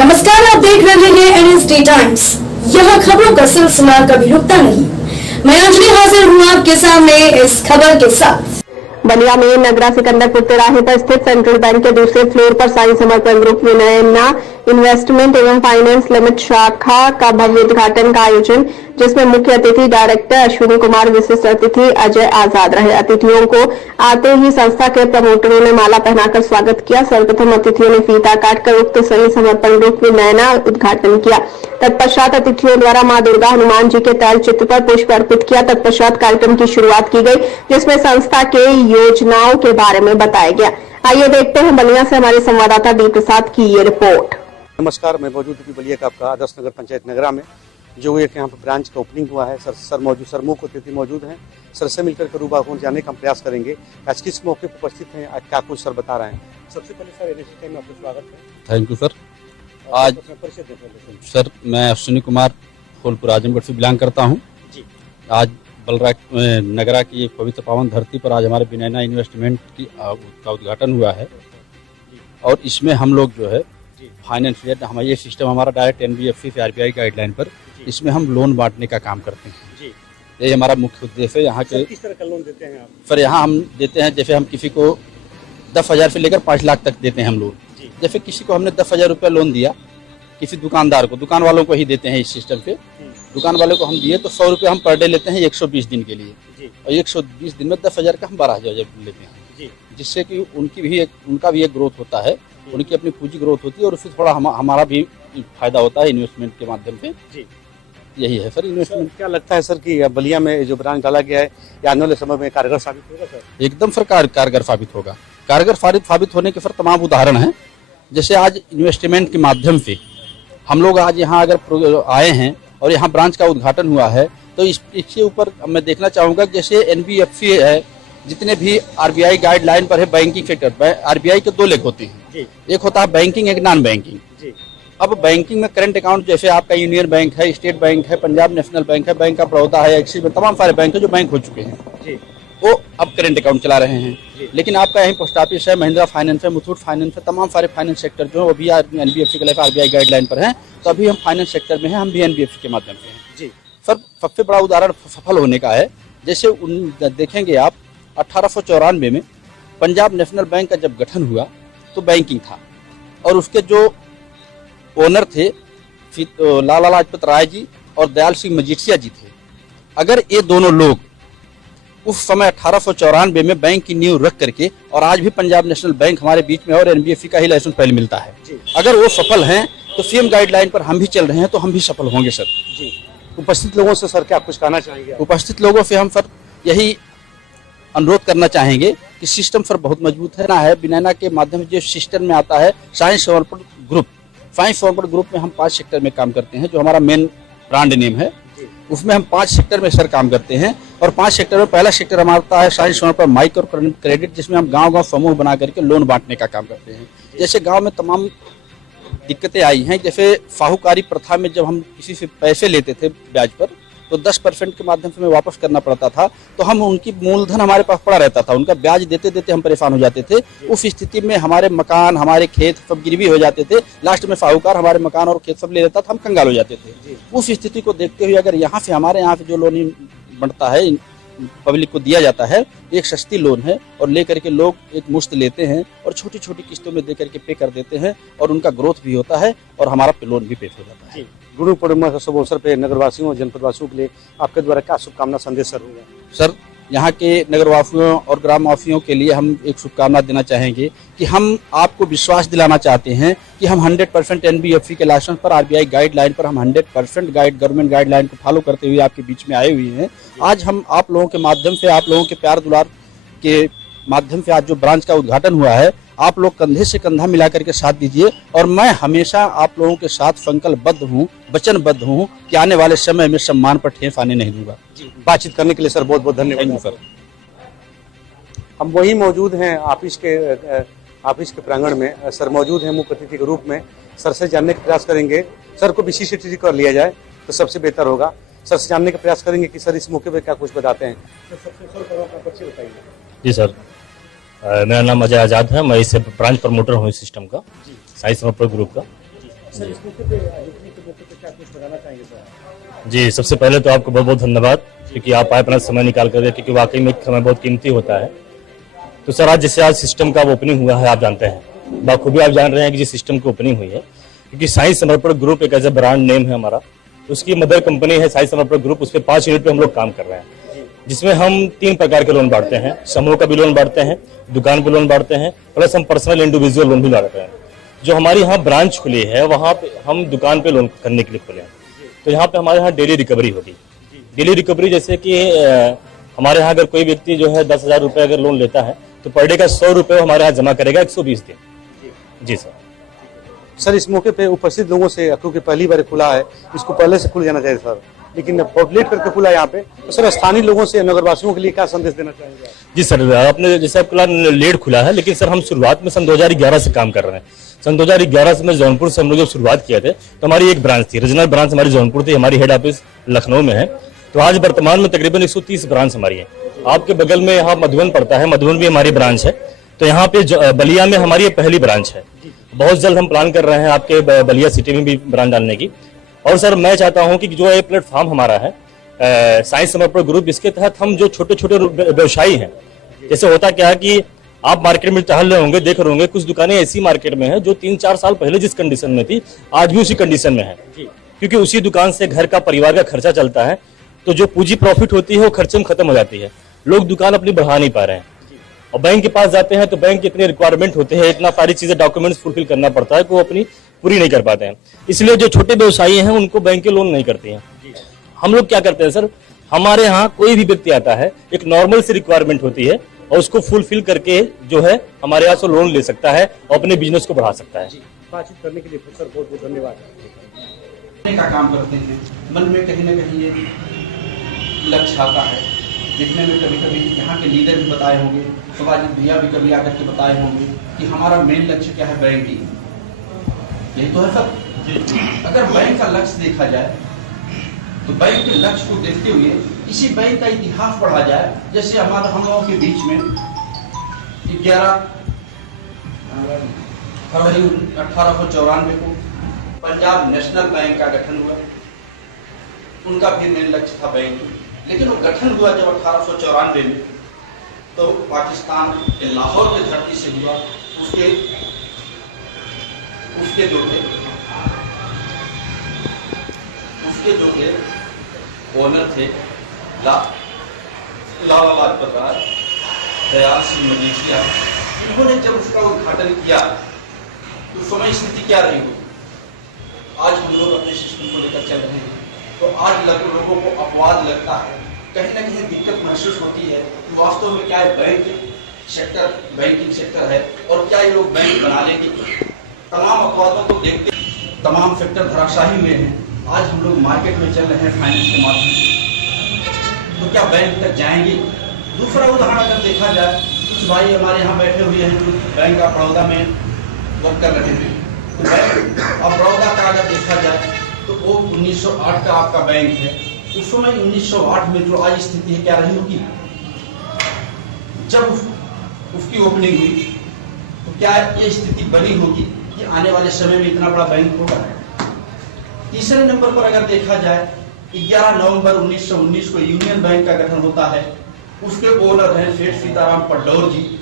नमस्कार, आप देख रहे हैं एनएसडी टाइम्स। यह खबरों का सिलसिला कभी रुकता नहीं। मैं अंजलि हाजिर हूँ आपके सामने इस खबर के साथ। बलिया में नगरा सिकंदरपुर तिराहे पर स्थित सेंट्रल बैंक के दूसरे फ्लोर पर साई समर्पण ग्रुप विनयना इन्वेस्टमेंट एवं फाइनेंस लिमिटेड शाखा का भव्य उद्घाटन का आयोजन, जिसमें मुख्य अतिथि डायरेक्टर अश्विनी कुमार, विशिष्ट अतिथि अजय आजाद रहे। अतिथियों को आते ही संस्था के प्रमोटरों ने माला पहनाकर स्वागत किया। सर्वप्रथम अतिथियों ने फीता काटकर उक्त साई समर्पण ग्रुप विनयना उद्घाटन किया। तत्पश्चात अतिथियों द्वारा मां दुर्गा हनुमान जी के तैल चित्र पर पुष्प अर्पित किया। तत्पश्चात कार्यक्रम की शुरुआत की गई, जिसमें संस्था के योजनाओं के बारे में बताया गया। आइए देखते हैं बलिया से हमारे संवाददाता डी प्रसाद की ये रिपोर्ट। नमस्कार, मैं मौजूद हूँ बलिया का आपका आदर्श नगर पंचायत नगरा में, जो एक यहाँ पर ब्रांच का ओपनिंग हुआ है। सर मुख्य अतिथि मौजूद हैं। सर से मिलकर रूबरू जाने का हम प्रयास करेंगे। आज किस मौके पर उपस्थित हैं, आज क्या कुछ सर बता रहे हैं। सबसे पहले सर एनएसडी में आपका स्वागत है। Thank you sir. आज सर मैं अश्विनी कुमार फूलपुर आजमगढ़ से बिलोंग करता हूँ। आज बलराज नगरा की एक पवित्र पावन धरती पर आज हमारे विनयना इन्वेस्टमेंट का उद्घाटन हुआ है, और इसमें हम लोग जो है फाइनेंशियल हमारा ये सिस्टम हमारा डायरेक्ट एनबीएफसी से आरबीआई गाइडलाइन पर इसमें हम लोन बांटने का काम करते हैं। ये हमारा मुख्य उद्देश्य है। यहाँ के किस तरह का लोन देते हैं आप? सर यहाँ हम देते हैं, जैसे हम किसी को 10,000 से लेकर 5 लाख तक देते हैं हम लोन। जैसे किसी को हमने 10,000 रुपया लोन दिया, किसी दुकानदार को, दुकान वालों को ही देते हैं इस सिस्टम पे। दुकान वालों को हम दिए तो 100 रुपये हम पर डे लेते हैं 120 दिन के लिए, और 120 दिन में 10,000 का हम 12,000 लेते हैं, जिससे कि उनका भी एक ग्रोथ होता है, उनकी अपनी पूंजी ग्रोथ होती है, और उससे थोड़ा हमारा भी फायदा होता है इन्वेस्टमेंट के माध्यम से। यही है सर इन्वेस्टमेंट। क्या लगता है सर कि बलिया में जो ब्रांच डाला गया है, ये आने वाले समय में कारगर साबित होगा सर? एकदम सर कारगर साबित होगा। कारगर साबित होने के सर तमाम उदाहरण हैं। जैसे आज इन्वेस्टमेंट के माध्यम से हम लोग आज यहाँ अगर आए हैं और यहाँ ब्रांच का उद्घाटन हुआ है, तो इसके ऊपर मैं देखना चाहूँगा, जैसे एनबीएफसी है, जितने भी आरबीआई गाइडलाइन पर है बैंकिंग सेक्टर, आरबीआई के 2 लेख होते हैं, एक होता है बैंकिंग, एक नॉन बैंकिंग। अब बैंकिंग में करंट अकाउंट, जैसे आपका यूनियन बैंक है, स्टेट बैंक है, पंजाब नेशनल बैंक है, बैंक ऑफ बड़ौदा है, एक्सिस में तमाम सारे बैंक है जो बैंक हो चुके हैं, वो अब करंट अकाउंट चला रहे हैं। लेकिन आपका यहीं पोस्ट ऑफिस है, महिंद्रा फाइनेंस है, मुथूट फाइनेंस है, तमाम सारे फाइनेंस सेक्टर जो है वो भी एनबीएफसी के लिए आरबीआई गाइडलाइन पर हैं। तो अभी हम फाइनेंस सेक्टर में हैं, हम भी एनबीएफसी के माध्यम से हैं। सर सबसे बड़ा उदाहरण सफल होने का है, जैसे देखेंगे आप 1894 में पंजाब नेशनल बैंक का जब गठन हुआ तो बैंकिंग था, और उसके जो ओनर थे लाला लाजपत राय जी और दयाल सिंह मजीठिया जी थे। अगर ये दोनों लोग उस समय 1894 में बैंक की नींव रख करके, और आज भी पंजाब नेशनल बैंक हमारे बीच में और एनबीएफसी का ही लाइसेंस पहले मिलता है, अगर वो सफल हैं तो सीएम गाइडलाइन पर हम भी चल रहे हैं, तो हम भी सफल होंगे सर। उपस्थित लोगों से सर क्या कुछ कहना चाहेंगे? उपस्थित लोगों से हम सर यही अनुरोध करना चाहेंगे कि सिस्टम सर बहुत मजबूत है ना, है विनयना के माध्यम से जो सिस्टम में आता है साई समर्पण ग्रुप। साई समर्पण ग्रुप में हम 5 सेक्टर में काम करते हैं, जो हमारा मेन ब्रांड नेम है, उसमें हम 5 सेक्टर में सर काम करते हैं। और 5 सेक्टर में पहला सेक्टर हमारा आता है साई समर्पण माइक्रो क्रेडिट, जिसमें हम गाँव समूह बना करके लोन बांटने का काम करते हैं। जैसे गाँव में तमाम दिक्कतें आई हैं, जैसे साहूकारी प्रथा में जब हम किसी से पैसे लेते थे ब्याज पर, तो 10% के माध्यम से हमें वापस करना पड़ता था, तो हम उनकी मूलधन हमारे पास पड़ा रहता था, उनका ब्याज देते देते हम परेशान हो जाते थे। उस स्थिति में हमारे मकान, हमारे खेत सब गिरवी हो जाते थे। लास्ट में साहूकार हमारे मकान और खेत सब ले लेता था, हम कंगाल हो जाते थे। उस स्थिति को देखते हुए अगर यहाँ से हमारे यहाँ से जो लोन बनता है, पब्लिक को दिया जाता है, एक सस्ती लोन है, और लेकर के लोग एक मुश्त लेते हैं और छोटी छोटी किस्तों में देकर के पे कर देते हैं, और उनका ग्रोथ भी होता है और हमारा लोन भी पे हो जाता है। गुरु पूर्णिमा शुभ अवसर पे नगरवासियों, जनपदवासियों के लिए आपके द्वारा क्या शुभकामना संदेश सर होगा? सर यहाँ के नगरवासियों और ग्रामवासियों के लिए हम एक शुभकामना देना चाहेंगे कि हम आपको विश्वास दिलाना चाहते हैं कि हम 100% एनबीएफसी के लाइसेंस पर, आरबीआई गाइडलाइन पर हम 100% गवर्नमेंट गाइडलाइन को फॉलो करते हुए आपके बीच में आए हुए हैं। आज हम आप लोगों के माध्यम से, आप लोगों के प्यार दुलार के माध्यम से आज जो ब्रांच का उद्घाटन हुआ है, आप लोग कंधे से कंधा मिला करके साथ दीजिए, और मैं हमेशा आप लोगों के साथ संकल्पबद्ध हूँ, वचनबद्ध हूँ कि आने वाले समय में सम्मान पर ठेस आने नहीं दूंगा। बातचीत करने के लिए सर बहुत बहुत धन्यवाद सर। हम वही मौजूद हैं ऑफिस के प्रांगण में। सर मौजूद हैं मुख्य अतिथि के रूप में। सर से जानने का प्रयास करेंगे, सर को विशेष अतिथि कर लिया जाए तो सबसे बेहतर होगा। सर से जानने का प्रयास करेंगे कि सर इस मौके पर क्या कुछ बताते हैं। तो सबसे परिचय बताइए। जी सर, मेरा नाम अजय आजाद है। मैं इस ब्रांच प्रमोटर हूँ इस सिस्टम का, साई समर्पण ग्रुप का। सर, इस मौके पे क्या कुछ बताना चाहेंगे सर? जी, सबसे पहले तो आपको बहुत बहुत धन्यवाद क्योंकि आप आए, अपना समय निकाल कर, क्योंकि वाकई में समय बहुत कीमती होता है। तो सर, आज जैसे आज सिस्टम का ओपनिंग हुआ है, आप जानते हैं बाखूबी, आप जान रहे हैं कि जिस सिस्टम की ओपनिंग हुई है, क्योंकि साई समर्पण ग्रुप एक ऐसा ब्रांड नेम है हमारा, उसकी मदर कंपनी है साई समर्पण ग्रुप। उस पर 5 यूनिट पे हम लोग काम कर रहे हैं, जिसमें हम 3 प्रकार के लोन बांटते हैं। समूह का भी लोन बांटते हैं, दुकान पे लोन बांटते हैं, प्लस हम पर्सनल इंडिविजुअल लोन भी बांटते हैं। जो हमारी यहाँ ब्रांच खुली है वहाँ पे हम दुकान पे लोन करने के लिए खुले हैं। तो यहाँ पे हमारे यहाँ डेली रिकवरी होगी। डेली रिकवरी जैसे कि हमारे यहाँ अगर कोई व्यक्ति जो है 10,000 रुपये अगर लोन लेता है तो पर डे का 100 रुपये हमारे यहाँ जमा करेगा 120 दिन। जी सर। सर, इस मौके पे उपस्थित लोगों से, क्योंकि पहली बार खुला है, इसको पहले से खुल जाना चाहिए सर, लेकिन पब्लिक करके खुला यहाँ पे, तो सर स्थानीय लोगों से, नगरवासियों के लिए क्या संदेश देना चाहेंगे? जी सर, आपने जैसे आपका लेट खुला है, लेकिन सर हम शुरुआत में सन 2011 से काम कर रहे हैं। सन 2011 से मैं जौनपुर से हम लोग जब शुरुआत किए थे तो हमारी एक ब्रांच थी, रीजनल ब्रांच हमारी जौनपुर थी, हमारी हेड ऑफिस लखनऊ में है। तो आज वर्तमान में तकरीबन 130 ब्रांच हमारी है। आपके बगल में यहाँ मधुबन पड़ता है, मधुबन भी हमारी ब्रांच है। तो यहाँ पे बलिया में हमारी पहली ब्रांच है। बहुत जल्द हम प्लान कर रहे हैं आपके बलिया सिटी में भी ब्रांच डालने की। और सर, मैं चाहता हूँ कि जो ये प्लेटफॉर्म हमारा है साई समर्पण ग्रुप, इसके तहत हम जो छोटे छोटे व्यवसायी हैं, जैसे होता क्या है कि आप मार्केट में टहल रहे होंगे, देख रहे होंगे कुछ दुकानें ऐसी मार्केट में है जो 3-4 साल पहले जिस कंडीशन में थी आज भी उसी कंडीशन में है, क्योंकि उसी दुकान से घर का, परिवार का खर्चा चलता है। तो जो पूंजी प्रॉफिट होती है वो खर्चे में खत्म हो जाती है। लोग दुकान अपनी बढ़ा नहीं पा रहे हैं और बैंक के पास जाते हैं तो बैंक के इतने रिक्वायरमेंट होते हैं, इतना सारी चीजें, डॉक्यूमेंट्स फुलफिल करना पड़ता है कि वो अपनी पूरी नहीं कर पाते हैं। इसलिए जो छोटे व्यवसायी हैं उनको बैंक के लोन नहीं करते हैं। हम लोग क्या करते हैं सर, हमारे यहाँ कोई भी व्यक्ति आता है, एक नॉर्मल सी रिक्वायरमेंट होती है और उसको फुलफिल करके जो है हमारे यहाँ से लोन ले सकता है और अपने बिजनेस को बढ़ा सकता है। बातचीत करने के लिए सर बहुत बहुत धन्यवाद। का काम करते हैं, मन में कहीं ना कहीं ये लक्ष्य आता है। दिखने में कभी कभी यहाँ के लीडर भी बताए होंगे, शिवाजी भैया भी कभी आकर के बताए होंगे कि हमारा मेन लक्ष्य क्या है, बैंकिंग। यही तो है सब। अगर बैंक का लक्ष्य देखा जाए तो बैंक के लक्ष्य को देखते हुए इसी बैंक का इतिहास पढ़ा जाए। जैसे हमारे हम लोगों के बीच में 11 फरवरी 1894 को पंजाब नेशनल बैंक का गठन हुआ। उनका भी मेन लक्ष्य था बैंक, लेकिन वो गठन हुआ जब 1894 में, तो पाकिस्तान के लाहौर की धरती से हुआ। उसके जो थे ओनर थे लाला लाजपत राय, दयाल सिंह मजीठिया। इन्होंने जब उसका उद्घाटन किया तो समय स्थिति क्या रही होगी। आज हम लोग अपने सिस्टम को लेकर चल रहे हैं तो आज लोगों को अपवाद लगता है, कहीं ना कहीं दिक्कत महसूस होती है कि वास्तव में क्या है बैंकिंग सेक्टर है और क्या ये लोग बैंक बना लेंगे। तमाम अपवादों को देखते तमाम सेक्टर धराशायी हुए हैं। आज हम लोग मार्केट में चल रहे हैं फाइनेंस के माध्यम से, तो क्या बैंक तक जाएंगे। दूसरा उदाहरण अगर देखा जाए, कुछ भाई हमारे यहाँ बैठे हुए हैं जो बैंक ऑफ बड़ौदा में वर्क कर रहे हैं। तो बैंक ऑफ बड़ौदा का अगर देखा जाए तो वो 1908 का आपका बैंक है। उस समय 1908 में जो आज स्थिति है क्या रही होगी जब उसकी ओपनिंग हुई, तो क्या ये स्थिति बनी होगी कि आने वाले समय में इतना बड़ा बैंक होगा। तीसरे नंबर पर अगर देखा जाए, 11 नवंबर 1919 को यूनियन बैंक का गठन होता है। उसके ओनर हैं सेठ सीताराम पटडौर जी।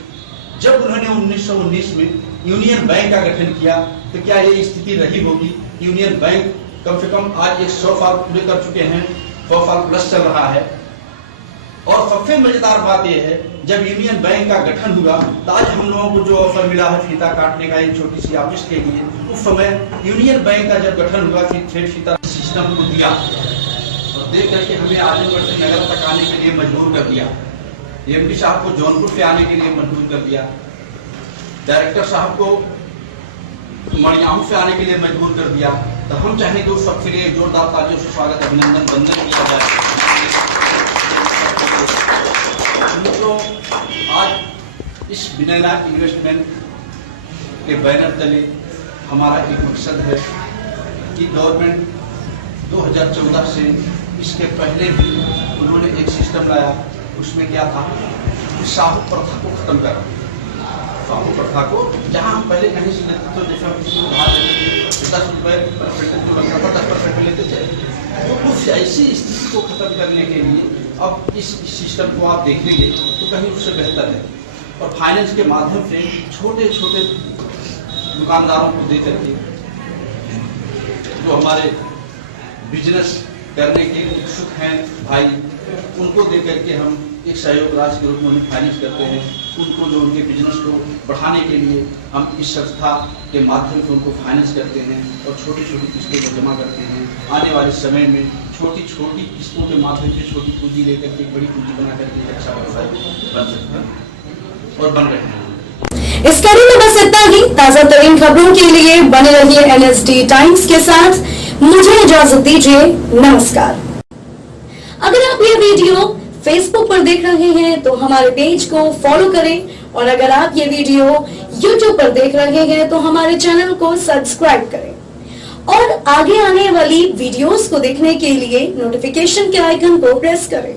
जब उन्होंने 1919 में यूनियन बैंक का गठन किया तो क्या ये स्थिति रही होगी। यूनियन बैंक कम से कम आज 100 साल पूरे कर चुके हैं, 100 साल प्लस चल रहा है। और सबसे मजेदार बात यह है, जब यूनियन बैंक का गठन हुआ तो आज हम लोगों को जो अवसर मिला है फीता काटने का एक छोटी सी ऑफिस के लिए, उस समय यूनियन बैंक का जब गठन हुआ फिर फीता सिस्टम को दिया और देख करके हमें आजमगढ़ से नगर तक आने के लिए मजबूर कर दिया। एमडी साहब को जौनपुर से आने के लिए मजबूर कर दिया। डायरेक्टर साहब को मड़ियाहू से आने के लिए मजबूर कर दिया। तो हम चाहेंगे उस सबके लिए जोरदार तालियों से स्वागत, अभिनंदन, वंदन किया जाए। तो आज इस विनयनाथ इन्वेस्टमेंट के बैनर तले हमारा एक मकसद है कि गवर्नमेंट 2014 से इसके पहले भी उन्होंने एक सिस्टम लाया। उसमें क्या था कि साहू प्रथा को खत्म करना। फार्मो प्रथा को, जहाँ हम पहले कहीं से लेते थे, जैसे हम किसी को उधार देते थे 10 रुपये पर क्विंटल जो लगता था 10% में लेते थे, तो उस ऐसी स्थिति को खत्म करने के लिए अब इस सिस्टम को आप देखेंगे तो कहीं उससे बेहतर है। और फाइनेंस के माध्यम से छोटे छोटे दुकानदारों को दे करके जो हमारे बिजनेस करने के इच्छुक हैं भाई, उनको दे करके हम एक सहयोग राशि के रूप में उन्हें फाइनेंस करते हैं। उनको जो उनके बिजनेस को बढ़ाने के लिए हम इस संस्था के माध्यम से उनको फाइनेंस करते हैं और छोटी छोटी किस्तों को जमा करते हैं। आने वाले समय में छोटी छोटी किस्तों के माध्यम से छोटी पूंजी लेकर के बड़ी पूंजी बना करके एक अच्छा व्यवसाय बन सकता है और बन रहे हैं। इस कड़ी में बस इतना ही। ताजा तरीन खबरों के लिए बने रहिए NSD टाइम्स के साथ। मुझे इजाजत दीजिए, नमस्कार। अगर आप ये वीडियो फेसबुक पर देख रहे हैं तो हमारे पेज को फॉलो करें, और अगर आप ये वीडियो यूट्यूब पर देख रहे हैं तो हमारे चैनल को सब्सक्राइब करें, और आगे आने वाली वीडियोस को देखने के लिए नोटिफिकेशन के आइकन को प्रेस करें।